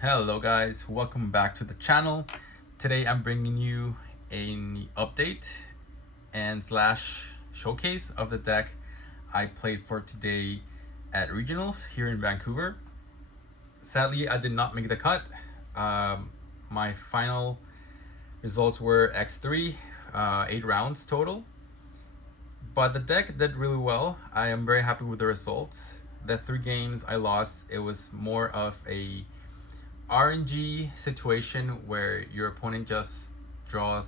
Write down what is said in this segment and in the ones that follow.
Hello guys, welcome back to the channel. Today I'm bringing you an update and slash showcase of the deck I played for today at regionals here in Vancouver. Sadly, I did not make the cut. My final results were X3, 8 rounds total. But the deck did really well. I am very happy with the results. The 3 games I lost, it was more of a RNG situation where your opponent just draw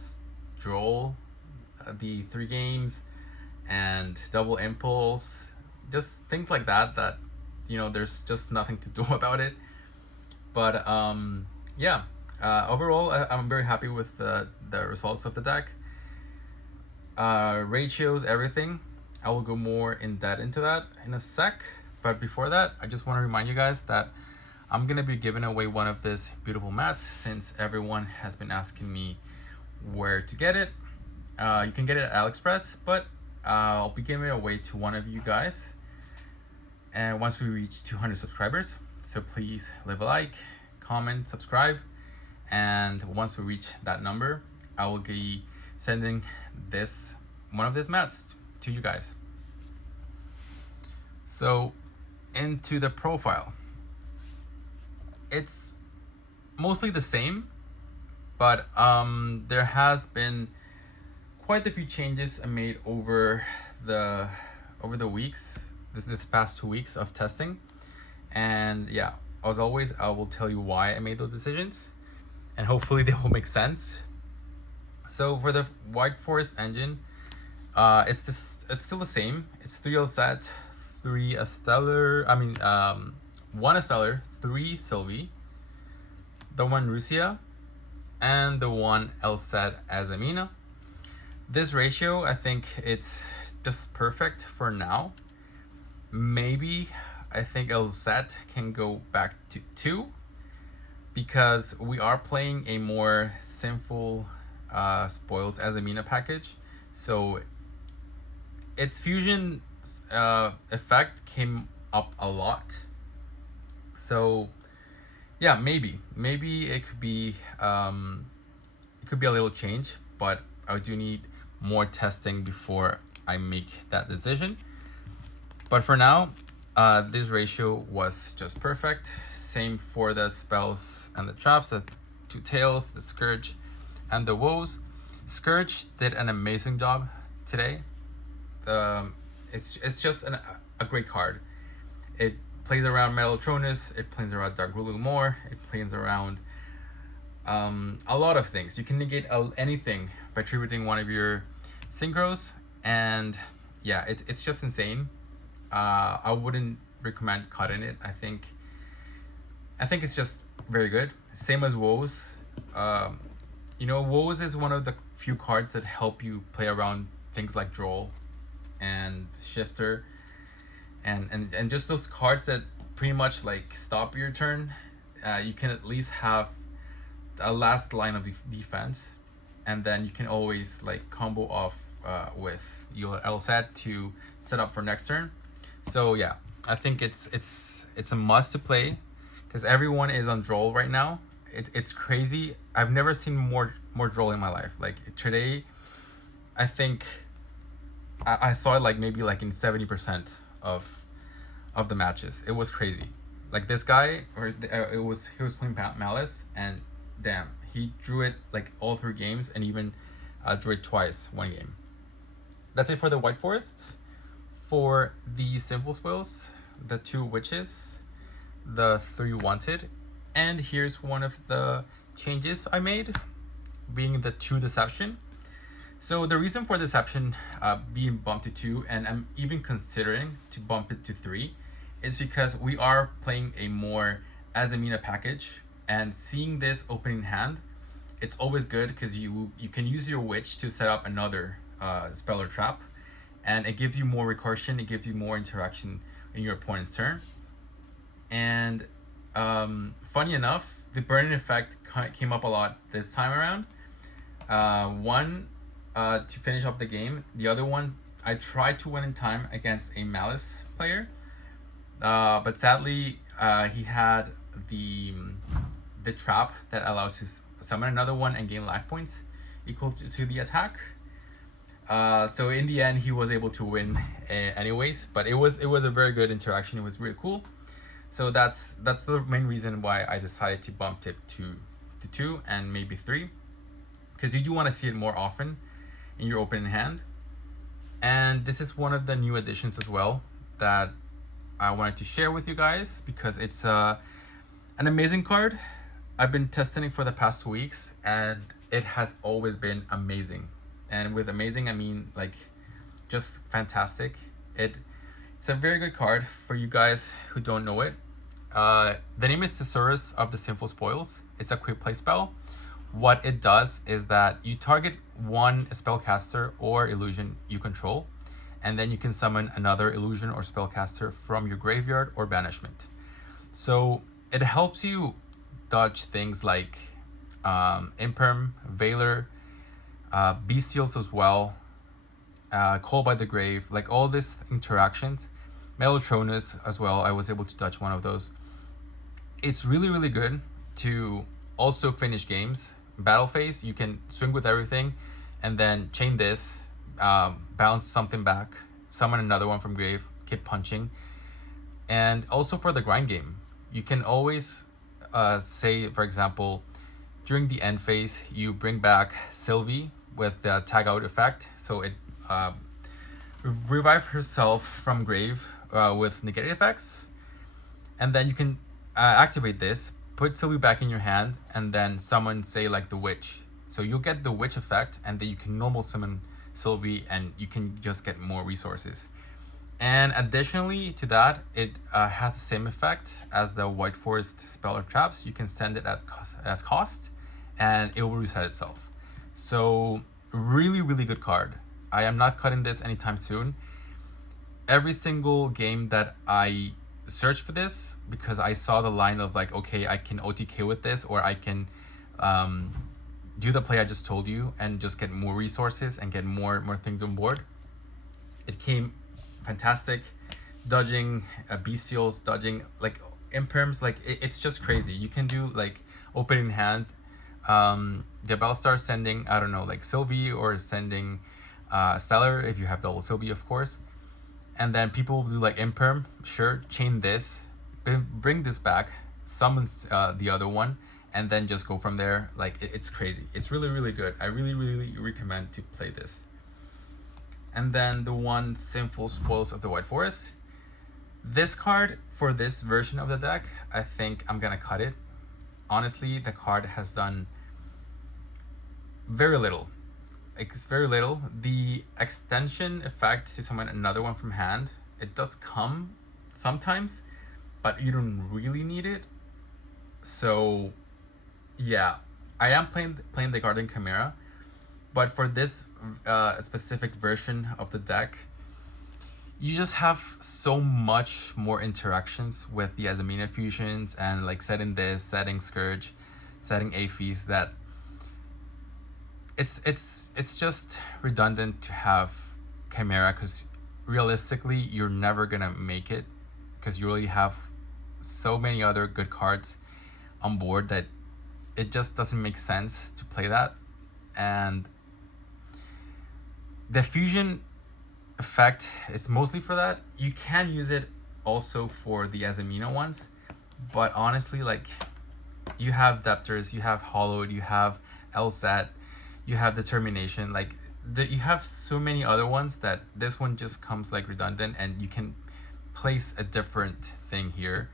the 3 games and double impulse, just things like that there's just nothing to do about it. But yeah, overall I'm very happy with the results of the deck. Ratios, everything. I will go more in depth into that in a sec, but before that I just want to remind you guys that I'm gonna be giving away one of these beautiful mats since everyone has been asking me where to get it. You can get it at AliExpress, but I'll be giving it away to one of you guys. And once we reach 200 subscribers, so please leave a like, comment, subscribe, and once we reach that number, I will be sending one of these mats to you guys. So into the profile. It's mostly the same, but there has been quite a few changes I made over the weeks, this past 2 weeks of testing. And yeah, as always, I will tell you why I made those decisions, and hopefully they will make sense. So for the White Forest engine, it's still the same. It's 3 Lset, 3 Stellar. 1 Stellar, 3 Sylvie, the 1 Rusia, and the 1 Lset Azamina. This ratio, I think it's just perfect for now. Maybe I think Lset can go back to 2 because we are playing a more Sinful spoils Azamina package. So its fusion effect came up a lot. So yeah, maybe it could be a little change, but I do need more testing before I make that decision. But for now, this ratio was just perfect. Same for the spells and the traps, the 2 tails, the Scourge, and the woes. Scourge did an amazing job today. It's just a great card. It plays around Metatronus, it plays around Dark Rulu more, it plays around a lot of things. You can negate anything by tributing one of your synchros, and yeah, it's just insane. I wouldn't recommend cutting it. I think it's just very good. Same as Woes. Woes is one of the few cards that help you play around things like Droll and Shifter, and just those cards that pretty much like stop your turn. You can at least have a last line of defense, and then you can always like combo off with your Lset to set up for next turn. So yeah, I think it's a must to play because everyone is on Droll right now. It's crazy. I've never seen more Droll in my life. Like today, I think I saw it like maybe like in 70% of the matches. It was crazy. Like this guy, he was playing Malice, and damn, he drew it like all 3 games, and even drew it twice 1 game. That's it for the White Forest. For the Sinful spoils, the 2 witches, the 3 wanted, and here's one of the changes I made, being the 2 deception. So the reason for deception being bumped to 2, and I'm even considering to bump it to 3, is because we are playing a more Azamina package, and seeing this opening hand, it's always good because you can use your witch to set up another spell or trap, and it gives you more recursion, it gives you more interaction in your opponent's turn. And funny enough, the burning effect came up a lot this time around. One to finish up the game. The other one, I tried to win in time against a Malice player, but sadly he had the the trap that allows you summon another one and gain life points equal to the attack. So in the end, he was able to win anyways. But it was a very good interaction. It was really cool. So that's the main reason why I decided to bump it to 2 and maybe 3, because you do want to see it more often in your opening hand. And this is one of the new additions as well that I wanted to share with you guys, because it's an amazing card. I've been testing it for the past 2 weeks and it has always been amazing. And with amazing, I mean like just fantastic. It's a very good card for you guys who don't know it. The name is Thesaurus of the Sinful Spoils. It's a quick play spell. What it does is that you target one spellcaster or illusion you control, and then you can summon another illusion or spellcaster from your graveyard or banishment. So it helps you dodge things like Imperm, Veiler, Bestials as well, Call by the Grave, like all these interactions. Mellotronus as well, I was able to touch one of those. It's really, really good to also finish games. Battle phase, you can swing with everything and then chain this, bounce something back, summon another one from grave, keep punching. And also for the grind game, you can always say, for example, during the end phase, you bring back Sylvie with the tag out effect. So it revive herself from grave with negative effects. And then you can activate this, put Sylvie back in your hand, and then summon, say, like the witch. So you'll get the witch effect, and then you can normal summon Sylvie, and you can just get more resources. And additionally to that, it has the same effect as the White Forest spell or traps. You can send it as cost, and it will reset itself. So really, really good card. I am not cutting this anytime soon. Every single game that I searched for this, because I saw the line of like, okay, I can OTK with this, or I can do the play I just told you and just get more resources and get more things on board. It came fantastic. Dodging bestials, dodging like imperms, like it's just crazy. You can do like opening hand, the Bellstar sending, I don't know, like Sylvie, or sending Stellar if you have double Sylvie, of course. And then people will do like imperm, sure, chain this, bring this back, summons the other one, and then just go from there. Like it's crazy. It's really, really good. I really, really recommend to play this. And then the one, Sinful Spoils of the White Forest. This card, for this version of the deck, I think I'm gonna cut it. Honestly, the card has done very little. It's very little. The extension effect to summon another one from hand, it does come sometimes, but you don't really need it. So yeah, I am playing the Garden Chimera, but for this specific version of the deck, you just have so much more interactions with the Azamina fusions and like setting this, setting Scourge, setting Aphes, that it's just redundant to have Chimera, because realistically you're never gonna make it, because you already have so many other good cards on board that it just doesn't make sense to play that. And the fusion effect is mostly for that. You can use it also for the Azamina ones, but honestly, like, you have Depters, you have Hollowed, you have Elsat, you have Determination, like you have so many other ones that this one just comes like redundant, and you can place a different thing here.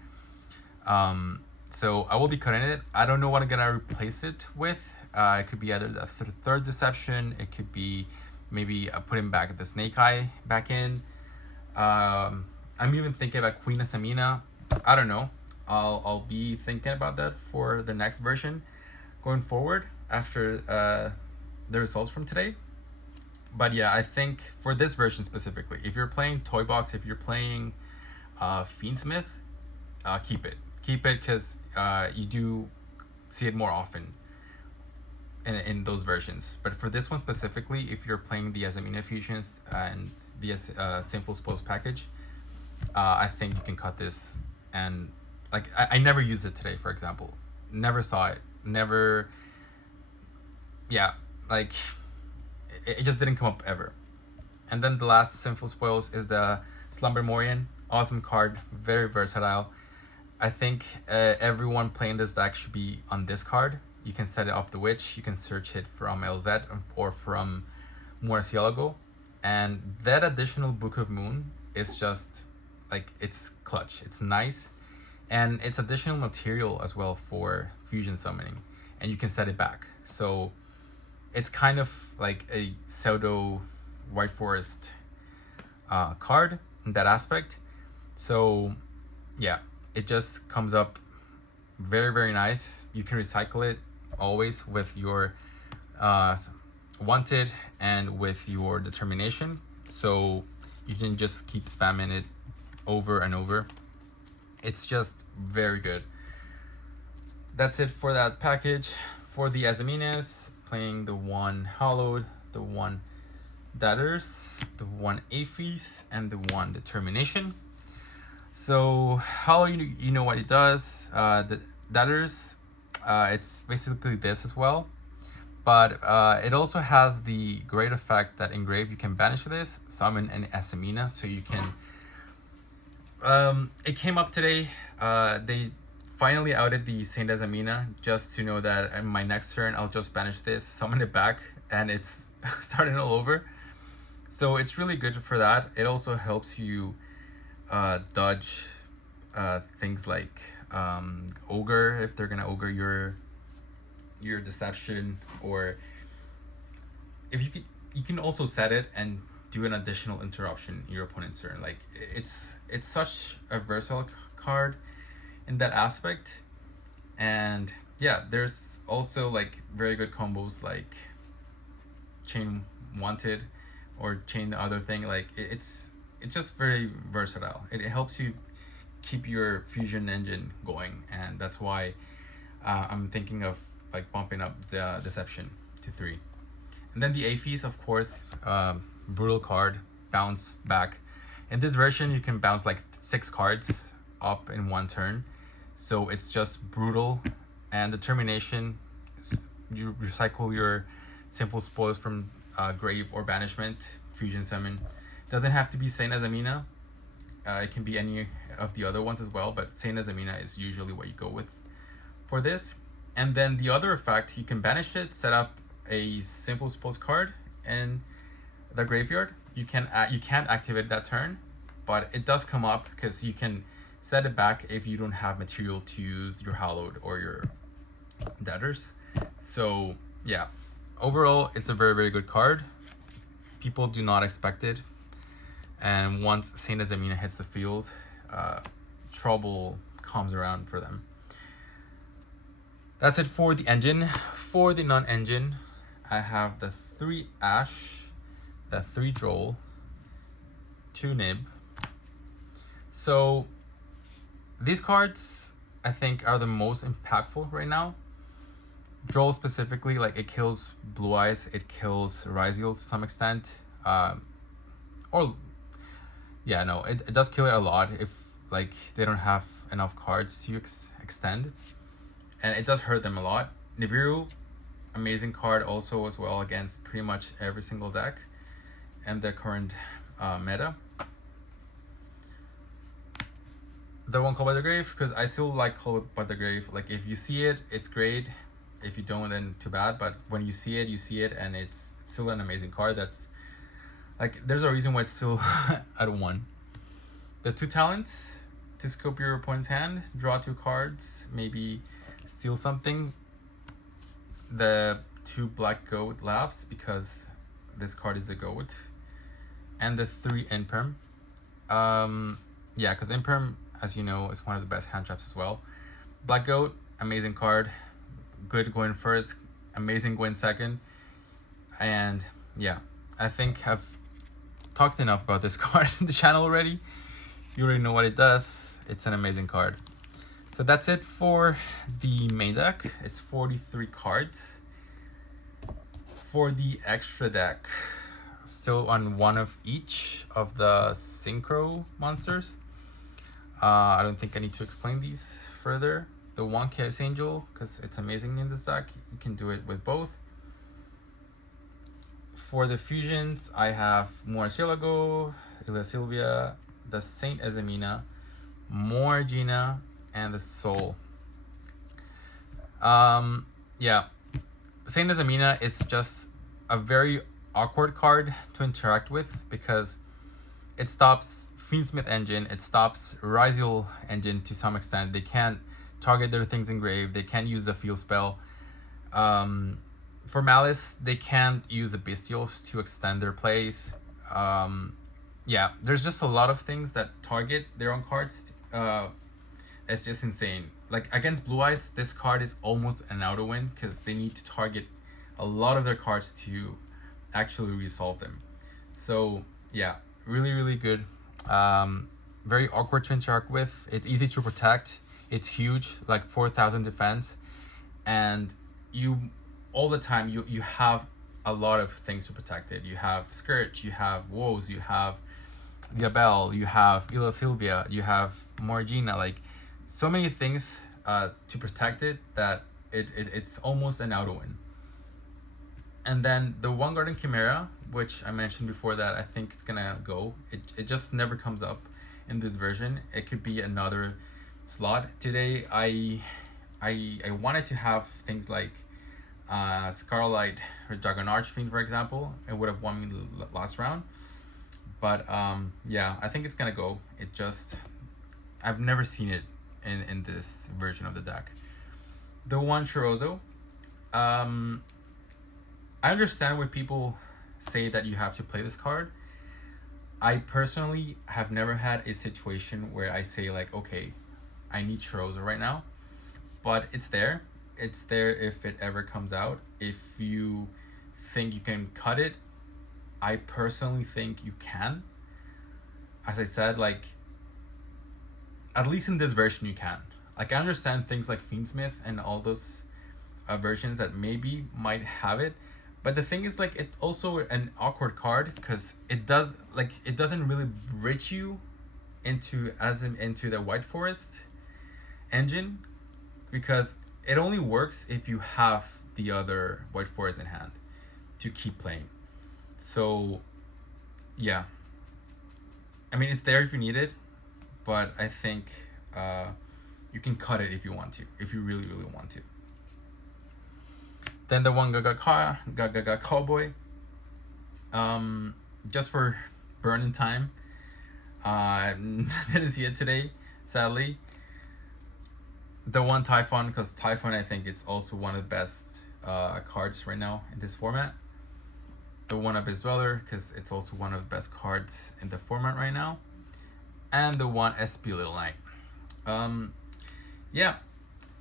So I will be cutting it. I don't know what I'm gonna replace it with. It could be either the third Deception, it could be maybe putting back the Snake Eye back in. I'm even thinking about Queen Azamina. I don't know. I'll be thinking about that for the next version going forward after the results from today. But yeah, I think for this version specifically, if you're playing Toy Box, if you're playing Fiendsmith, keep it because you do see it more often in those versions. But for this one specifically, if you're playing the Azamina fusions and the Sinful Spoils package, I think you can cut this. And like I never used it today, for example. never saw it. Never. Yeah, like it just didn't come up ever. And then the last Sinful Spoils is the Slumber Morian. Awesome card, very versatile. I think everyone playing this deck should be on this card. You can set it off the Witch. You can search it from LZ or from Murcielago. And that additional Book of Moon is just like, it's clutch. It's nice. And it's additional material as well for fusion summoning. And you can set it back. So it's kind of like a pseudo White Forest card in that aspect. So yeah, it just comes up very, very nice. You can recycle it always with your wanted and with your determination. So you can just keep spamming it over and over. It's just very good. That's it for that package. For the Azaminas, playing the one Hallowed, the one Daggers, the one Aphes, and the one Determination. So Hollow, you know what it does. The Daggers, it's basically this as well, but it also has the great effect that engrave you can banish this, summon an Azamina, so you can. It came up today. They finally outed the Saint Azamina, just to know that in my next turn I'll just banish this, summon it back, and it's starting all over. So it's really good for that. It also helps you dodge things like ogre, if they're gonna ogre your deception, or if you can also set it and do an additional interruption in your opponent's turn. Like it's such a versatile card in that aspect. And yeah, there's also like very good combos like chain wanted or chain the other thing. Like it's just very versatile. It helps you keep your fusion engine going, and that's why I'm thinking of like bumping up the deception to 3. And then the Aphes, of course, brutal card, bounce back. In this version you can bounce like 6 cards up in one turn, so it's just brutal. And Determination, you recycle your Sinful Spoils from grave or banishment, fusion summon. Doesn't have to be Saint Azamina. It can be any of the other ones as well, but Saint Azamina is usually what you go with for this. And then the other effect, you can banish it, set up a Sinful Spoils card in the graveyard. You can't activate that turn, but it does come up because you can set it back if you don't have material to use your Hallowed or your Daggers. So yeah, overall it's a very, very good card. People do not expect it, and once Saint Azamina hits the field, trouble comes around for them. That's it for the engine. For the non-engine, I have the 3 Ash, the 3 Droll, 2 Nib. So these cards I think are the most impactful right now. Droll specifically, like it kills Blue Eyes, it kills Ryziel to some extent. Or yeah, no, it does kill it a lot if like they don't have enough cards to extend, and it does hurt them a lot. Nibiru, amazing card also as well against pretty much every single deck and the current meta. The one Call by the Grave, because I still like Call by the Grave. Like if you see it, it's great. If you don't, then too bad. But when you see it, and it's still an amazing card. That's like, there's a reason why it's still at 1. The 2 talents to scope your opponent's hand, draw 2 cards, maybe steal something. The 2 Black Goat Laughs, because this card is the goat. And the 3 Imperm. Yeah, because Imperm, as you know, is one of the best hand traps as well. Black Goat, amazing card. Good going first, amazing going second. And yeah, I think I've talked enough about this card in the channel already. You already know what it does. It's an amazing card. So that's it for the main deck. It's 43 cards. For the extra deck, still on one of each of the synchro monsters. I don't think I need to explain these further. the one Chaos Angel because it's amazing in this deck. You can do it with both. For the fusions, I have Murcielago, Ila Sylvia, the Saint Azamina, Gina, and the Soul. Yeah, Saint Azamina is just a very awkward card to interact with because it stops Fiendsmith Engine, it stops Ryziel Engine to some extent. They can't target their things engraved, they can't use the field spell. For Malice, they can't use the Bestials to extend their plays. Yeah, there's just a lot of things that target their own cards. It's just insane. Like against Blue Eyes, this card is almost an auto win because they need to target a lot of their cards to actually resolve them. So yeah, really, really good. Very awkward to interact with. It's easy to protect. It's huge, like 4,000 defense, and you all the time you have a lot of things to protect it. You have Scourge, you have Woes, you have Diabel, you have Ila Sylvia, you have Morgina, like so many things to protect it that it's almost an auto win. And then the One Garden Chimera, which I mentioned before that I think it's gonna go. It just never comes up in this version. It could be another slot. Today I wanted to have things like Scarlight or Dragon Archfiend, for example. It would have won me the last round. But yeah, I think it's gonna go. It just, I've never seen it in this version of the deck. The one Chorozo, I understand why people say that you have to play this card. I personally have never had a situation where I say like, okay, I need Chorozo right now, but it's there. It's there if it ever comes out. If you think you can cut it, I personally think you can. As I said, like, at least in this version you can. Like, I understand things like Fiendsmith and all those versions that maybe might have it, but the thing is, like, it's also an awkward card because it doesn't really bridge you into the White Forest engine, because it only works if you have the other White Forest in hand to keep playing. So yeah, I mean, it's there if you need it, but I think you can cut it if you want to, if you really, really want to. Then the one Gaga Cowboy, just for burning time. Didn't see it today, sadly. The one Typhon, because Typhon I think is also one of the best cards right now in this format. The one Abyss Dweller, because it's also one of the best cards in the format right now. And the one SP Little Knight. Yeah,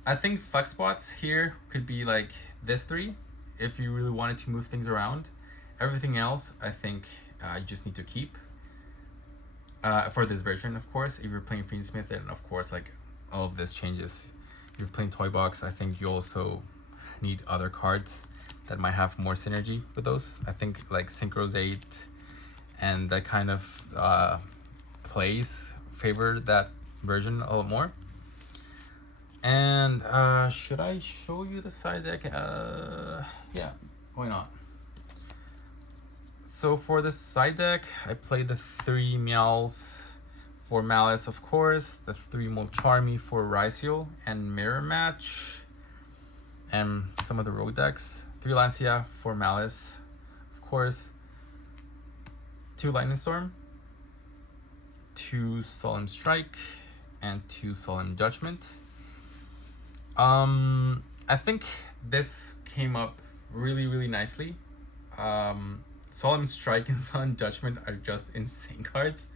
I think flex spots here could be like this three if you really wanted to move things around. Everything else, I think you just need to keep. For this version, of course. If you're playing Fiendsmith, then of course, like, all of this changes. If you're playing Toy Box, I think you also need other cards that might have more synergy with those. I think like Synchronizate and that kind of plays favor that version a lot more. And should I show you the side deck? Yeah, why not? So for the side deck, I played the 3 Meows for Malice, of course, the 3 Molcharmy for Ryziel and Mirror Match, and some of the rogue decks. 3 Lancia for Malice, of course, 2 Lightning Storm, 2 Solemn Strike, and 2 Solemn Judgment. I think this came up really, really nicely. Solemn Strike and Solemn Judgment are just insane cards.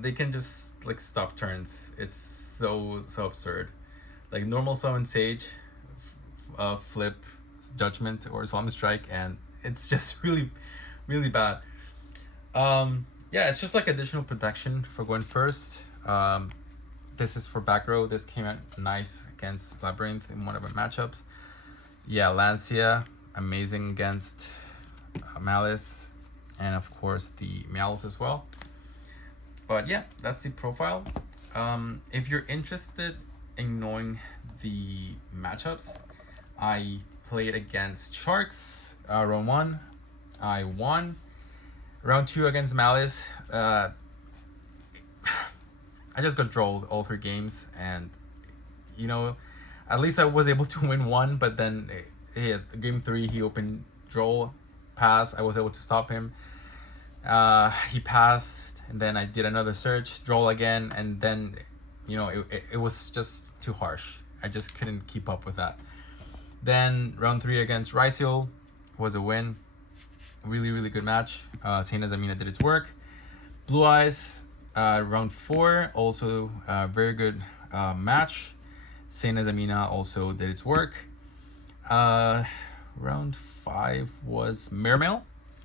They can just like stop turns. It's so absurd. Like normal Summon Sage, flip Judgment or Solemn Strike, and it's just really, really bad. Yeah, it's just like additional protection for going first. This is for back row. This came out nice against Labyrinth in one of our matchups. Yeah, Lancia, amazing against Malice, and of course the Meows as well. But yeah, that's the profile. If you're interested ignoring the matchups, I played against Sharks. Round 1, I won. Round 2 against Malice, I just got trolled all 3 games, and you know, at least I was able to win one. But then, game 3, he opened draw, pass. I was able to stop him. He passed, and then I did another search, draw again, and then, it was just too harsh. I just couldn't keep up with that. Then round 3 against Rysiel was a win. Really, really good match. Saint Azamina did its work. Blue Eyes, round 4, also a very good match. Saint Azamina also did its work. Round 5 was Mermail.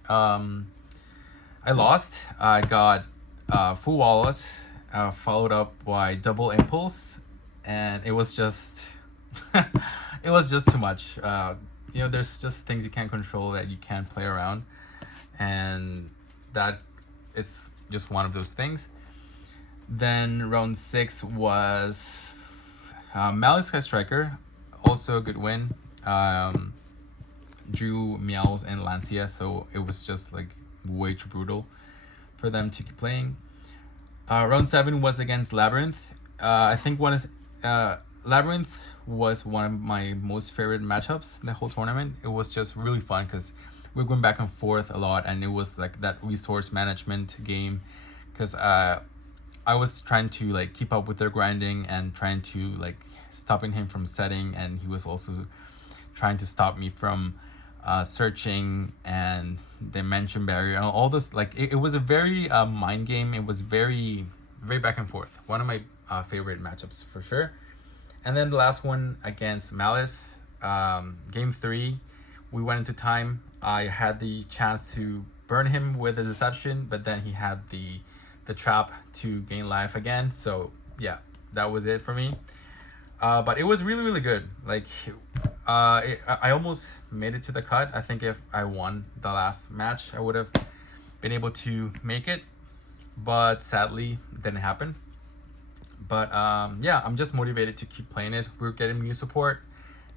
I lost. I got full Wallace, followed up by double Impulse, and it was just it was just too much. There's just things you can't control that you can't play around, and that it's just one of those things. Then round 6 was Malice Sky Striker, also a good win. Drew Meows and Lancia, so it was just like way too brutal for them to keep playing. Round 7 was against Labyrinth. I think Labyrinth was one of my most favorite matchups in the whole tournament. It was just really fun because we were going back and forth a lot, and it was like that resource management game, because I was trying to like keep up with their grinding and trying to like stopping him from setting, and he was also trying to stop me from searching and dimension barrier and all this. Like it was a very mind game. It was very, very back and forth. One of my favorite matchups for sure. And then the last one against Malice, game 3, we went into time. I had the chance to burn him with a deception, but then he had the trap to gain life again. So yeah, that was it for me. But it was really, really good. Like, I almost made it to the cut. I think if I won the last match, I would have been able to make it. But sadly, it didn't happen. But yeah, I'm just motivated to keep playing it. We're getting new support,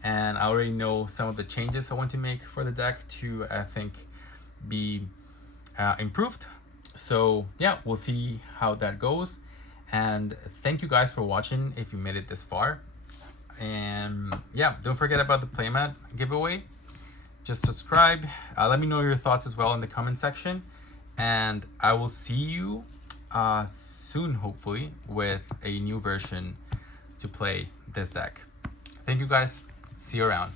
and I already know some of the changes I want to make for the deck to, I think, be improved. So yeah, we'll see how that goes. And thank you guys for watching if you made it this far. And yeah, don't forget about the playmat giveaway. Just subscribe. Let me know your thoughts as well in the comment section. And I will see you soon, hopefully, with a new version to play this deck. Thank you guys. See you around.